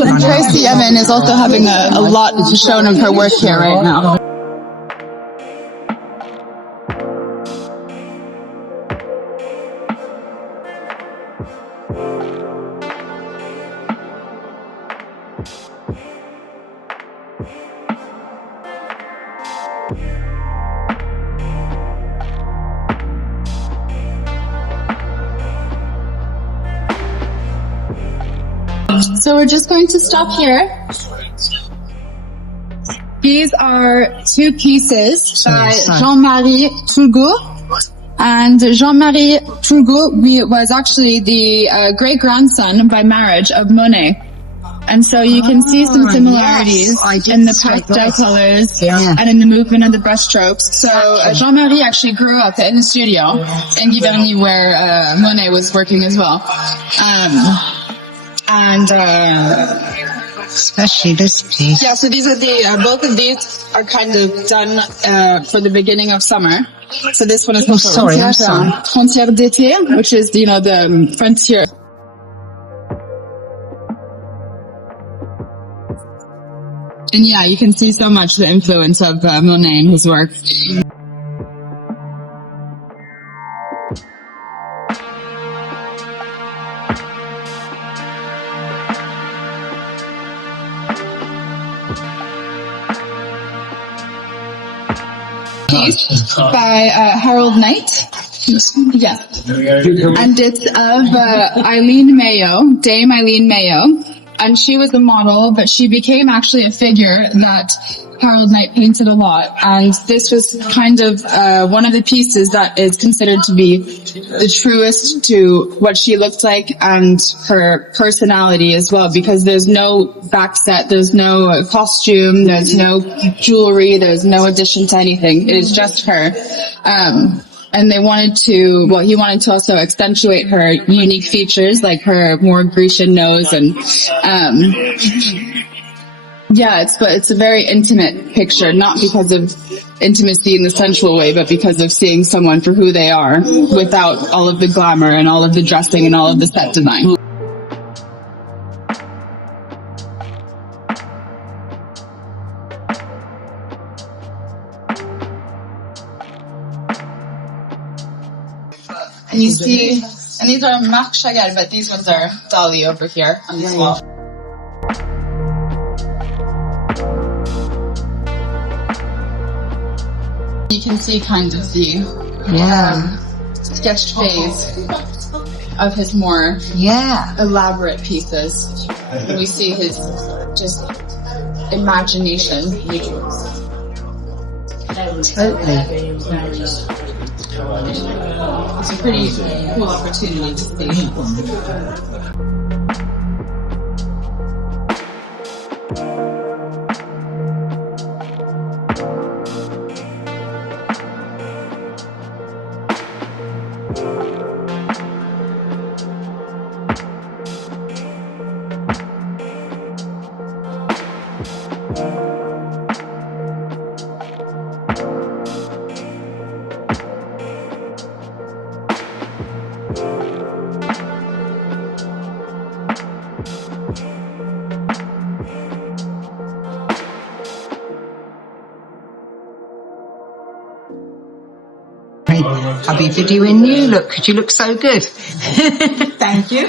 Tracy Emin is also having a lot shown of her work here right now. So we're just going to stop here. These are two pieces by Jean-Marie Turgot. And Jean-Marie Turgot was actually the great-grandson by marriage of Monet. And so you can see some similarities in the pastel colors and in the movement of the brushstrokes. So Jean-Marie actually grew up in the studio in Giverny where Monet was working as well. Especially this piece. Yeah, so these are both of these are kind of done for the beginning of summer. So this one is called Frontière d'été, which is, the frontier. And yeah, you can see so much the influence of Monet in his work. Piece by Harold Knight. Yeah. And it's of Dame Eileen Mayo. And she was a model, but she became actually a figure that Harold Knight painted a lot. And this was kind of one of the pieces that is considered to be the truest to what she looked like and her personality as well, because there's no backset, there's no costume, there's no jewelry, there's no addition to anything. It is just her. And he wanted to also accentuate her unique features, like her more Grecian nose and, it's a very intimate picture, not because of intimacy in the sensual way, but because of seeing someone for who they are without all of the glamour and all of the dressing and all of the set design. And you see, and these are Marc Chagall, but these ones are Dali over here on this wall. You can see kind of the sketched phase of his more elaborate pieces. We see his just imagination. Totally. It's a pretty cool opportunity to see. I'll be videoing you. Look, you look so good. Thank you.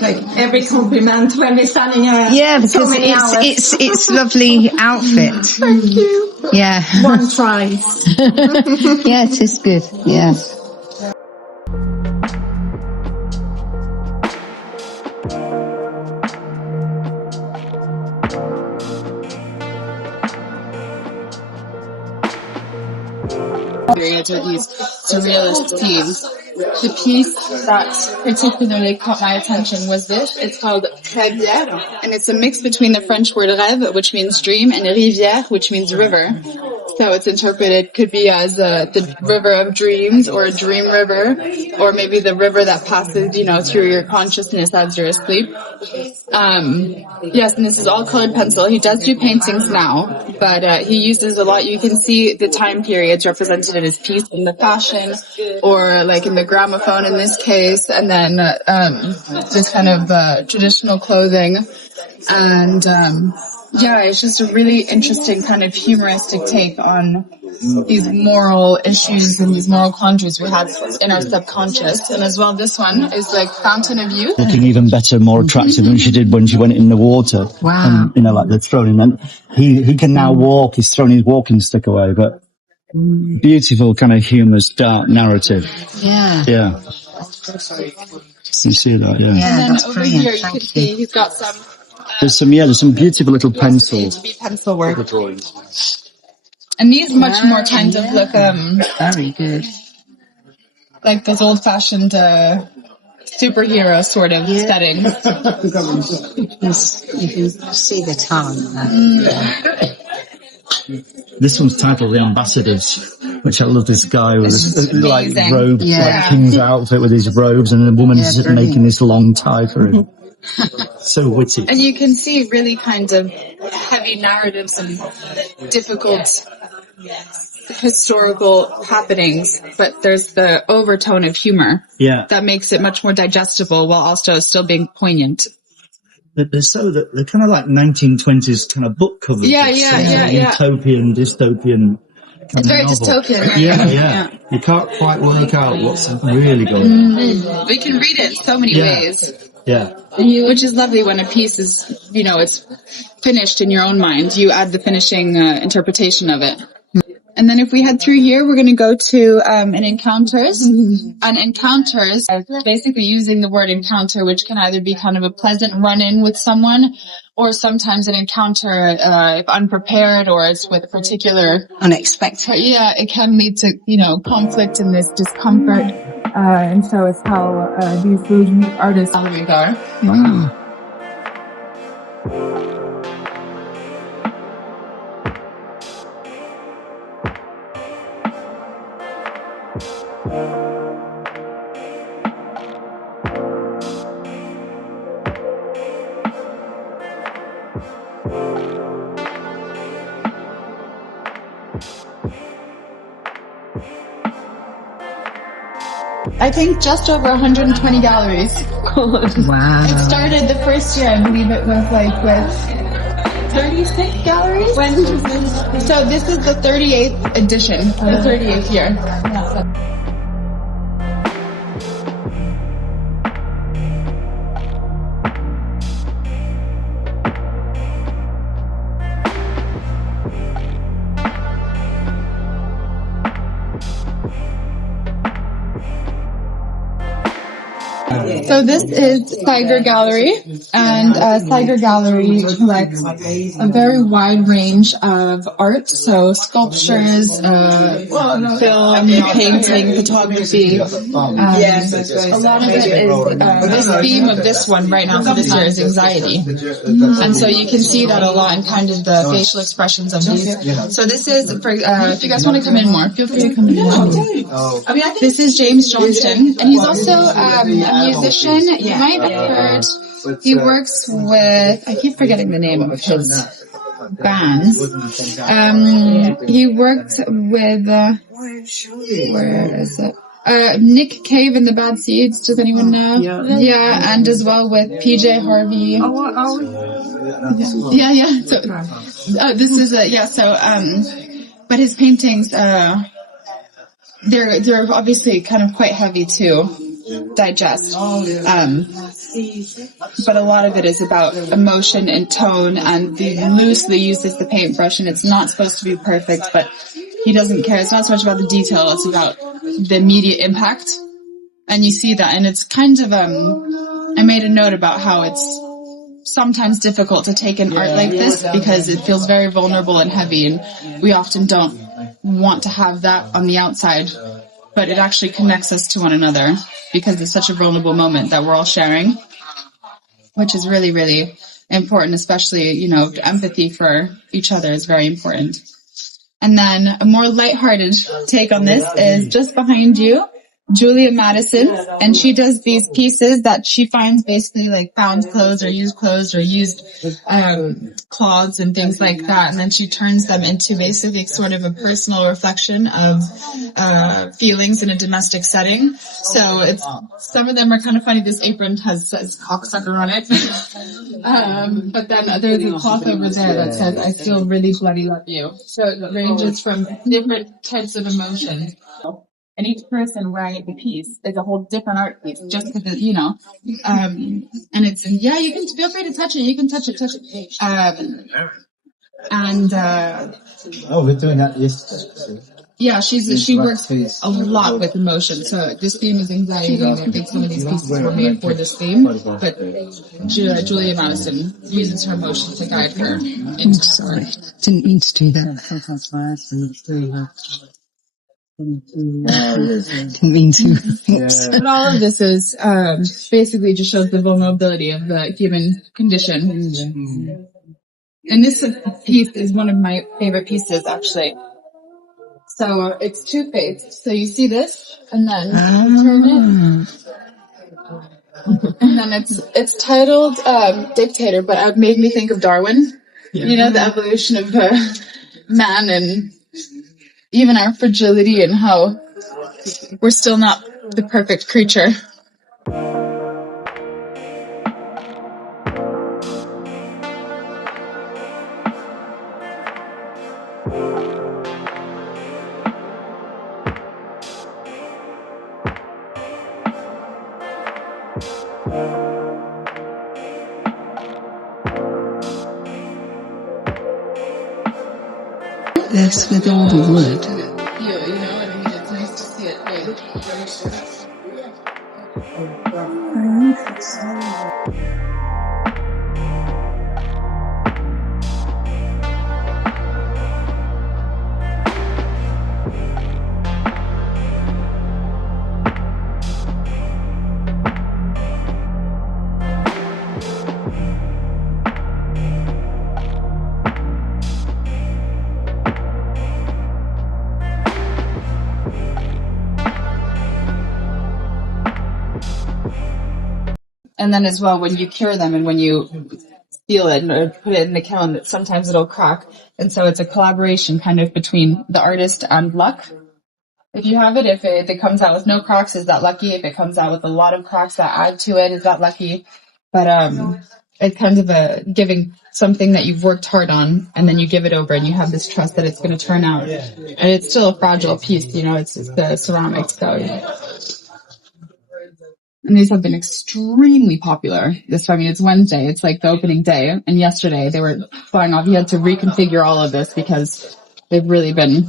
Like every compliment when we're standing around. Yeah, because it's lovely outfit. Thank you. Yeah. One try. Yeah, it is good. Yeah. Periods or these surrealist scenes. The piece that particularly caught my attention was this. It's called Rêvière, and it's a mix between the French word rêve, which means dream, and rivière, which means river. So it's interpreted, could be as the river of dreams or a dream river, or maybe the river that passes, you know, through your consciousness as you're asleep. Yes, and this is all colored pencil. He does do paintings now, but he uses a lot. You can see the time periods represented in his piece in the fashion, or like in the gramophone in this case, and then this kind of traditional clothing. And yeah, it's just a really interesting kind of humoristic take on these moral issues and these moral quandaries we have in our subconscious. And as well, this one is like Fountain of Youth. Looking even better, more attractive than she did when she went in the water. Wow. And, you know, like they're throwing him. And he can now walk. He's thrown his walking stick away, but beautiful kind of humorous, dark narrative. Yeah. Yeah. You see that, yeah. Yeah, And then that's over brilliant. here, you Thank can see he's got some There's some beautiful little pencils. to be pencil work. And these much more kind of look Very good. like those old-fashioned superhero sort of settings. You can see the time. This one's titled The Ambassadors, which I love. This guy with his like amazing. robes, Yeah. like king's outfit with his robes, and the woman's brilliant. making this long tie for him. So witty. And you can see really kind of heavy narratives and difficult historical happenings, but there's the overtone of humor Yeah. that makes it much more digestible while also still being poignant. They're kind of like 1920s kind of book covers. Yeah, of yeah, some yeah, sort of yeah. Utopian, dystopian. kind It's of very novel. dystopian. Yeah. You can't quite work out what's really going on. We can read it in so many Yeah. ways, Yeah. which is lovely when a piece is, you know, it's finished in your own mind. You add the finishing interpretation of it. And then if we head through here, we're going to go to an encounters. And encounters, basically using the word encounter, which can either be kind of a pleasant run-in with someone, or sometimes an encounter, if unprepared, or it's with a particular, Unexpected. yeah, it can lead to, you know, conflict and this discomfort. And so it's how these artists are. Wow. I think just over 120 galleries. Wow. It started the first year, I believe it was like with 36 galleries. So this is the 38th edition, the 38th year. So this is Tiger Gallery, and Tiger Gallery collects a very wide range of art, so sculptures, film, painting, photography. A lot of it is, this theme of this one right now for this year is anxiety. And so you can see that a lot in kind of the facial expressions of these. So this is, for, if you guys want to come in more, feel free to come in more. This is James Johnston, and he's also a musician. You might have heard, he works with, I keep forgetting the name of his bands. He worked with, where is it? Nick Cave and the Bad Seeds, does anyone know? Yeah, and as well with PJ Harvey. Yeah. So, this is but his paintings, they're obviously kind of quite heavy to digest. But a lot of it is about emotion and tone, and he loosely uses the paintbrush, and it's not supposed to be perfect, but he doesn't care. It's not so much about the detail, it's about the immediate impact. And you see that, and it's kind of, I made a note about how it's sometimes difficult to take an art like this because it feels very vulnerable and heavy, and we often don't want to have that on the outside, but it actually connects us to one another because it's such a vulnerable moment that we're all sharing, which is really, really important, especially, you know, empathy for each other is very important. And then a more lighthearted take on this is just behind you, Julia Madison, and she does these pieces that she finds basically like found clothes or used cloths and things like that, and then she turns them into basically sort of a personal reflection of feelings in a domestic setting. So it's some of them are kind of funny. This apron says cocksucker on it, but then there's a cloth over there that says "I still really bloody love you." So it ranges from different types of emotions. And each person wearing the piece is a whole different art piece, just because, you know, and it's, yeah, you can feel free to touch it. You can touch it. We're doing that yesterday. Yeah, she works a lot with emotion. So this theme is anxiety, and I think some of these pieces were made for this theme. But Julia Madison uses her emotion to guide her into Sorry, didn't mean to do that. Didn't mean to. But all of this is basically just shows the vulnerability of the human condition. And this piece is one of my favorite pieces, actually. So it's two-faced. So you see this, and then you turn it, and then it's titled Dictator, but it made me think of Darwin. You know, the evolution of man and even our fragility and how we're still not the perfect creature. This with all the wood. You know, and I mean, it's nice to see it made. And then as well, when you cure them and when you seal it or put it in the kiln, sometimes it'll crack. And so it's a collaboration kind of between the artist and luck. If you have it, if it comes out with no cracks, is that lucky? If it comes out with a lot of cracks that add to it, is that lucky? But it's kind of a giving something that you've worked hard on, and then you give it over and you have this trust that it's going to turn out. And it's still a fragile piece, you know, it's the ceramics. So, and these have been extremely popular. I mean, it's Wednesday. It's like the opening day. And yesterday they were flying off. You had to reconfigure all of this because they've really been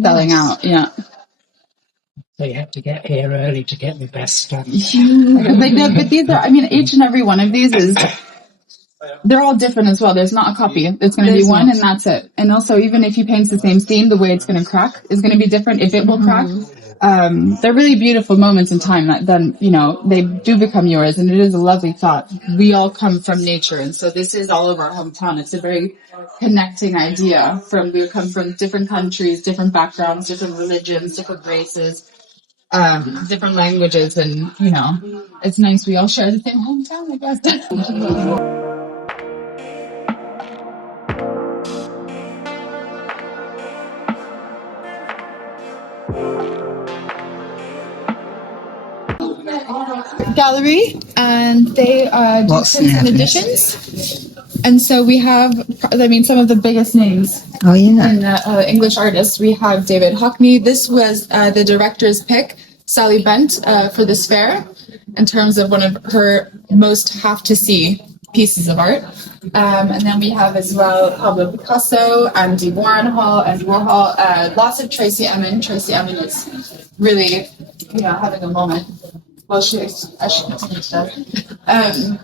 selling out. Yeah. So you have to get here early to get the best stuff. But these are, I mean, each and every one of these they're all different as well. There's not a copy. It's going to be one and that's it. And also, even if you paint the same scene, the way it's going to crack is going to be different if it will crack. They're really beautiful moments in time that then, you know, they do become yours, and it is a lovely thought. We all come from nature, and so this is all of our hometown. It's a very connecting idea. We come from different countries, different backgrounds, different religions, different races, different languages, and, you know, it's nice we all share the same hometown, I guess. Gallery, and they do prints and editions. And so we have, I mean, some of the biggest names in English artists. We have David Hockney. This was the director's pick, Sally Bent, for this fair, in terms of one of her most have-to-see pieces of art. And then we have as well Pablo Picasso, Andy Warhol, lots of Tracy Emin. Tracy Emin is really, you know, having a moment. Well, she continues to. And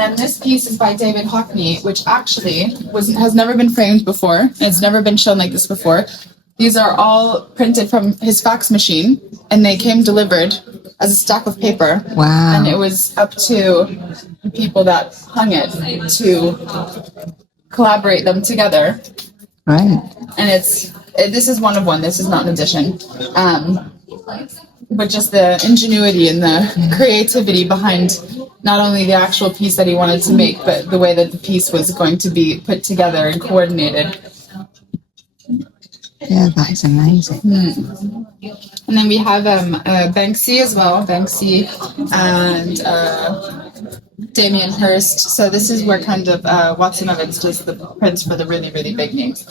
then this piece is by David Hockney, which actually has never been framed before. And it's never been shown like this before. These are all printed from his fax machine, and they came delivered as a stack of paper. Wow. And it was up to the people that hung it to collaborate them together. Right. and this is one of one. This is not an edition. But just the ingenuity and the creativity behind not only the actual piece that he wanted to make, but the way that the piece was going to be put together and coordinated. Yeah, that is amazing. And then we have Banksy as well, Banksy and Damien Hirst. So this is where kind of Watson Evans does the prints for the really, really big names.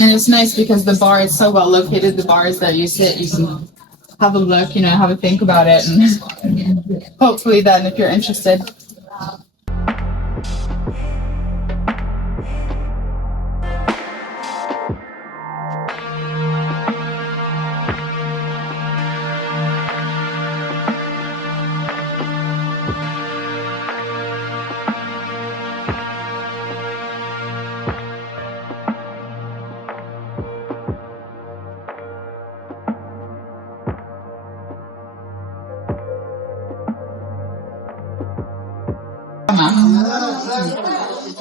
And it's nice because the bar is so well located. The bar is that you sit, you can have a look, have a think about it, and hopefully then if you're interested.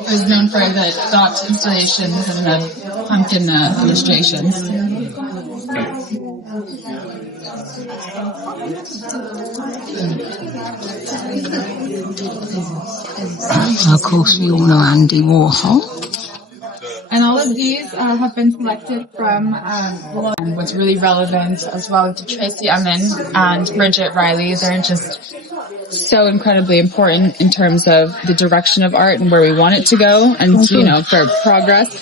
Is known for the dot installations and the pumpkin illustrations. Of course, we all know Andy Warhol. And all of these have been selected from what's really relevant, as well as Tracy Emin and Bridget Riley. They're just so incredibly important in terms of the direction of art and where we want it to go, and for progress.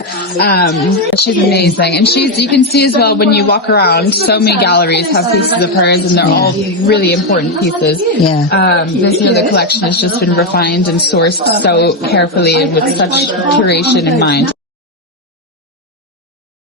She's amazing, and you can see as well when you walk around, so many galleries have pieces of hers, and they're all really important pieces. Yeah. This year the collection has just been refined and sourced so carefully and with such curation in mind.